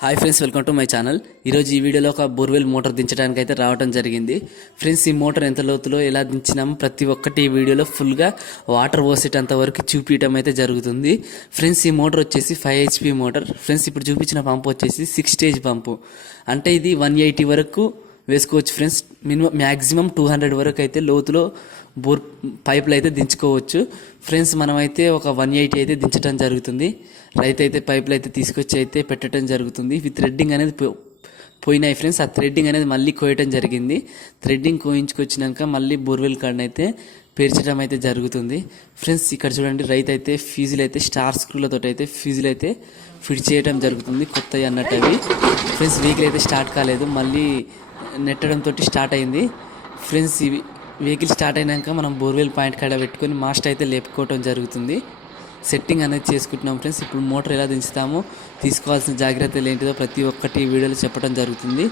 Hi friends welcome to my channel ఈరోజు ఈ వీడియోలో ఒక బోర్వెల్ మోటార్ దించడానికి అయితే రావడం జరిగింది. ఫ్రెండ్స్ ఈ మోటార్ ఎంత లోతులో ఎలా దించినాము ప్రతి ఒక్కటి ఈ వీడియోలో ఫుల్గా వాటర్ పోసేటంత వరకు చూపించడం అయితే జరుగుతుంది. ఫ్రెండ్స్ ఈ మోటార్ వచ్చేసి ఫైవ్ హెచ్పి మోటార్. ఫ్రెండ్స్ ఇప్పుడు చూపించిన పంపు వచ్చేసి సిక్స్ స్టేజ్ పంపు అంటే ఇది వన్ ఎయిటీ వరకు వేసుకోవచ్చు friends. Minimum maximum two hundred వరకు అయితే లోతులో బోర్ పైపులు అయితే దించుకోవచ్చు. ఫ్రెండ్స్ మనమైతే ఒక వన్ ఎయిటీ అయితే దించడం జరుగుతుంది. రైతు అయితే పైపులు అయితే తీసుకొచ్చి అయితే పెట్టడం జరుగుతుంది. విత్ థ్రెడ్డింగ్ అనేది పో- పోయినాయి ఫ్రెండ్స్. ఆ థ్రెడ్డింగ్ అనేది మళ్ళీ కోయటం జరిగింది. థ్రెడ్డింగ్ కోయించుకొచ్చినాక మళ్ళీ బోర్వెల్ కార్డ్ అయితే పేర్చడం అయితే జరుగుతుంది. ఫ్రెండ్స్ ఇక్కడ చూడండి రైతు అయితే ఫీజులు అయితే స్టార్ స్క్రూలతో అయితే ఫీజులు అయితే ఫిట్ చేయడం జరుగుతుంది. కొత్తవి అన్నట్టు అవి ఫ్రెండ్స్ వెహికల్ అయితే స్టార్ట్ కాలేదు. మళ్ళీ నెట్టడంతో స్టార్ట్ అయింది. ఫ్రెండ్స్ ఇవి వెహికల్ స్టార్ట్ అయినాక మనం బోర్వెల్ పాయింట్ కాడ పెట్టుకొని మాస్ట్ అయితే లేపుకోవటం జరుగుతుంది. సెట్టింగ్ అనేది చేసుకుంటున్నాం ఫ్రెండ్స్. ఇప్పుడు మోటార్ ఎలా దించుతామో తీసుకోవాల్సిన జాగ్రత్తలు ఏంటిదో ప్రతి ఒక్కటి వీడియోలో చెప్పడం జరుగుతుంది.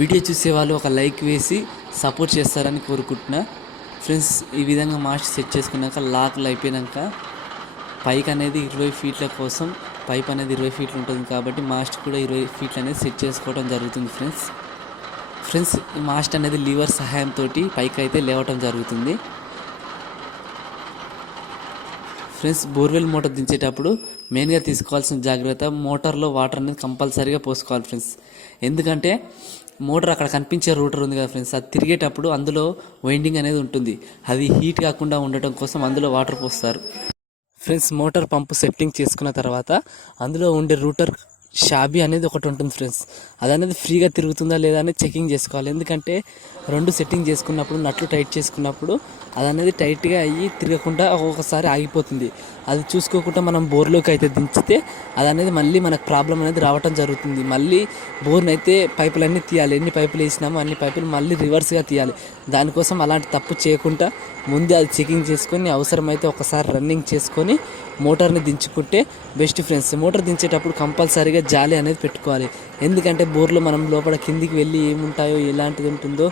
వీడియో చూసే వాళ్ళు ఒక లైక్ వేసి సపోర్ట్ చేస్తారని కోరుకుంటున్నా. ఫ్రెండ్స్ ఈ విధంగా మాస్ట్ సెట్ చేసుకున్నాక లాక్లు అయిపోయినాక పైక్ అనేది ఇరవై ఫీట్ల కోసం పైప్ అనేది ఇరవై ఫీట్లు ఉంటుంది కాబట్టి మాస్ట్ కూడా ఇరవై ఫీట్లు అనేది సెట్ చేసుకోవడం జరుగుతుంది ఫ్రెండ్స్. ఫ్రెండ్స్ ఈ మాస్ట్ అనేది లీవర్ సహాయంతో పైకి అయితే లేవటం జరుగుతుంది. ఫ్రెండ్స్ బోర్వెల్ మోటార్ దించేటప్పుడు మెయిన్గా తీసుకోవాల్సిన జాగ్రత్త మోటార్లో వాటర్ అనేది కంపల్సరీగా పోసుకోవాలి ఫ్రెండ్స్. ఎందుకంటే మోటార్ అక్కడ కనిపించే రూటర్ ఉంది కదా ఫ్రెండ్స్ అది తిరిగేటప్పుడు అందులో వైండింగ్ అనేది ఉంటుంది. అది హీట్ కాకుండా ఉండటం కోసం అందులో వాటర్ పోస్తారు. ఫ్రెండ్స్ మోటార్ పంపు సెట్టింగ్ చేసుకున్న తర్వాత అందులో ఉండే రూటర్ షాబీ అనేది ఒకటి ఉంటుంది ఫ్రెండ్స్. అది అనేది ఫ్రీగా తిరుగుతుందా లేదా అనేది చెకింగ్ చేసుకోవాలి. ఎందుకంటే రెండు సెట్టింగ్ చేసుకున్నప్పుడు నట్లు టైట్ చేసుకున్నప్పుడు అది అనేది టైట్గా అయ్యి తిరగకుండా ఒక్కొక్కసారి ఆగిపోతుంది. అది చూసుకోకుండా మనం బోర్లోకి అయితే దించితే అది అనేది మళ్ళీ మనకు ప్రాబ్లం అనేది రావటం జరుగుతుంది. మళ్ళీ బోర్ని అయితే పైపులన్నీ తీయాలి. ఎన్ని పైపులు వేసినామో అన్ని పైపులు మళ్ళీ రివర్స్గా తీయాలి. దానికోసం అలాంటి తప్పు చేయకుండా ముందే అది చెకింగ్ చేసుకొని అవసరమైతే ఒకసారి రన్నింగ్ చేసుకొని మోటార్ని దించుకుంటే బెస్ట్ ఫ్రెండ్స్. మోటార్ దించేటప్పుడు కంపల్సరీగా జాలి అనేది పెట్టుకోవాలి. ఎందుకంటే బోర్లో మనం లోపల కిందికి వెళ్ళి ఏముంటాయో ఎలాంటిది ఉంటుందో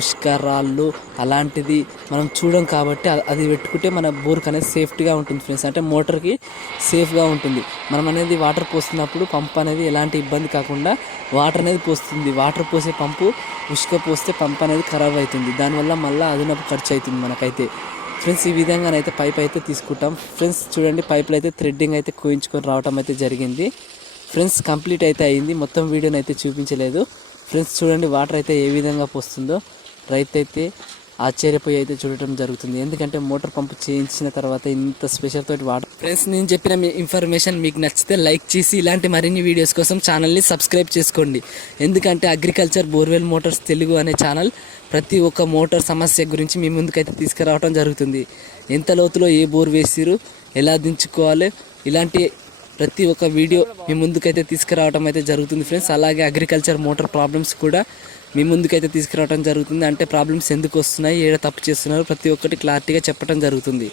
ఉష్కరాళ్ళు అలాంటిది మనం చూడం కాబట్టి అది పెట్టుకుంటే మన బోర్కి అనేది సేఫ్టీగా ఉంటుంది ఫ్రెండ్స్ అంటే మోటార్కి సేఫ్గా ఉంటుంది. మనం అనేది వాటర్ పోస్తున్నప్పుడు పంప్ అనేది ఎలాంటి ఇబ్బంది కాకుండా వాటర్ అనేది పోస్తుంది. వాటర్ పోసే పంపు ఉష్క పోస్తే పంప్ అనేది ఖరాబ్ అవుతుంది. దానివల్ల మళ్ళీ అదనపు ఖర్చు అవుతుంది మనకైతే. ఫ్రెండ్స్ ఈ విధంగానైతే పైప్ అయితే తీసుకుంటాం. ఫ్రెండ్స్ చూడండి పైపులు అయితే థ్రెడ్డింగ్ అయితే కోయించుకొని రావటం అయితే జరిగింది. ఫ్రెండ్స్ కంప్లీట్ అయితే అయింది. మొత్తం వీడియోని అయితే చూపించలేదు. ఫ్రెండ్స్ చూడండి వాటర్ అయితే ఏ విధంగా పోస్తుందో. రైతు అయితే ఆశ్చర్యపోయి అయితే చూడటం జరుగుతుంది. ఎందుకంటే మోటార్ పంప్ చేయించిన తర్వాత ఇంత స్పెషల్ తోటి వాటర్ ఫ్రెండ్స్ నేను చెప్పిన మీ ఇన్ఫర్మేషన్ మీకు నచ్చితే లైక్ చేసి ఇలాంటి మరిన్ని వీడియోస్ కోసం ఛానల్ని సబ్స్క్రైబ్ చేసుకోండి. ఎందుకంటే అగ్రికల్చర్ బోర్వెల్ మోటార్స్ తెలుగు అనే ఛానల్ ప్రతి ఒక్క మోటార్ సమస్య గురించి మీ ముందుకైతే తీసుకురావడం జరుగుతుంది. ఎంత లోతులో ఏ బోర్ వేసిరు ఎలా దించుకోవాలి ఇలాంటి ప్రతి ఒక్క వీడియో మీ ముందుకైతే తీసుకురావడం అయితే జరుగుతుంది ఫ్రెండ్స్ అలాగే అగ్రికల్చర్ మోటార్ ప్రాబ్లమ్స్ కూడా మీ ముందుకైతే తీసుకురావడం జరుగుతుంది. అంటే ప్రాబ్లమ్స్ ఎందుకు వస్తున్నాయి? ఏడ తప్పు చేస్తున్నారు? ప్రతి ఒక్కటి క్లారిటీగా చెప్పడం జరుగుతుంది.